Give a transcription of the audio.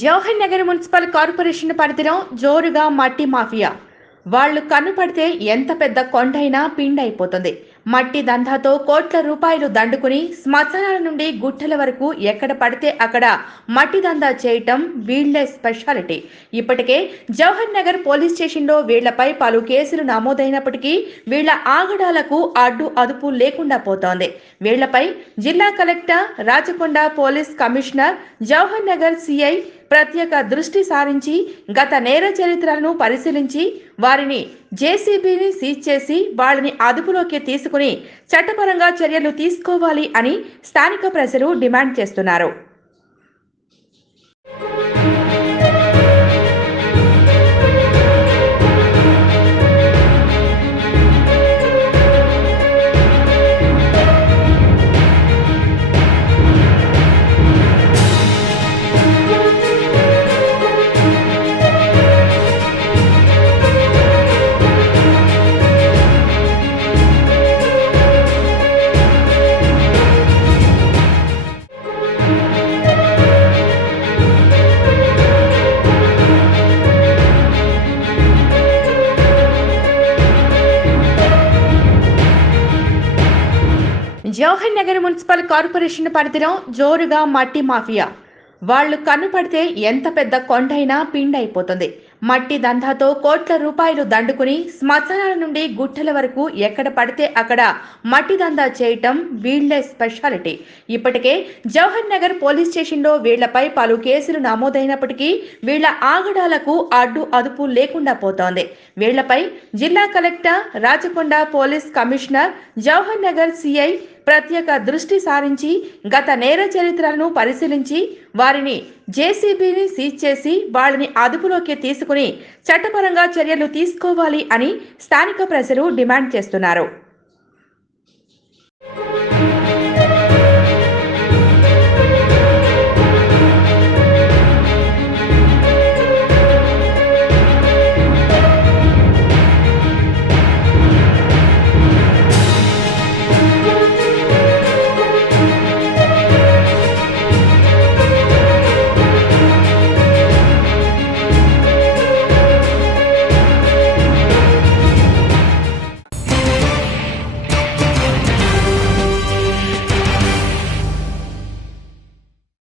Jawahar Nagar municipal corporation పరిధిలో జోరుగా మట్టి మాఫియా. వాళ్ళు కన్నుపడితే ఎంత పెద్ద కొండైనా పిండైపోతుంది. మట్టి దందాతో కోట్ల రూపాయలు దండుకుని శ్మశానాల నుండి గుట్టల వరకు ఎక్కడ పడితే అక్కడ మట్టి దందా చేయటం వీళ్ళే స్పెషాలిటీ. ఇప్పటికే జవహర్ నగర్ పోలీస్ స్టేషన్లో వీళ్ళపై పలు కేసులు నమోదైనప్పటికీ వీళ్ళ ఆగడాలకు అడ్డు అదుపు లేకుండా పోతోంది. వీళ్ళపై జిల్లా collector Rachakonda police commissioner Jawahar Nagar CI ప్రత్యేక దృష్టి సారించి గత నేర చరిత్రలను పరిశీలించి వారిని జేసీబీని సీజ్ చేసి వాళ్ళని అదుపులోకి తీసుకుని చట్టపరంగా చర్యలు తీసుకోవాలి అని స్థానిక ప్రజలు డిమాండ్ చేస్తున్నారు. జవహర్ నగర్ మున్సిపల్ కార్పొరేషన్ పరిధిలో జోరుగా మట్టి మాఫియా. వాళ్ళు కనుపడితే ఎంత పెద్ద కొండైనా పిండైపోతుంది. మట్టి దందాతో కోట్ల రూపాయలు దండుకుని శ్మశానాల నుండి గుట్టల వరకు ఎక్కడ పడితే అక్కడ మట్టి దందా చేయటం వీళ్ళే స్పెషాలిటీ. ఇప్పటికే జవహర్ నగర్ పోలీస్ స్టేషన్లో వీళ్ళపై పలు కేసులు నమోదైనప్పటికీ వీళ్ళ ఆగడాలకు అడ్డు అదుపు లేకుండా పోతోంది. వీళ్ళపై జిల్లా collector Rachakonda police commissioner Jawahar Nagar CI ప్రత్యేక దృష్టి సారించి గత నేర చరిత్రలను పరిశీలించి వారిని జేసీబీని సీజ్ చేసి వాళ్ళని అదుపులోకి తీసుకుని చట్టపరంగా చర్యలు తీసుకోవాలి అని స్థానిక ప్రజలు డిమాండ్ చేస్తున్నారు.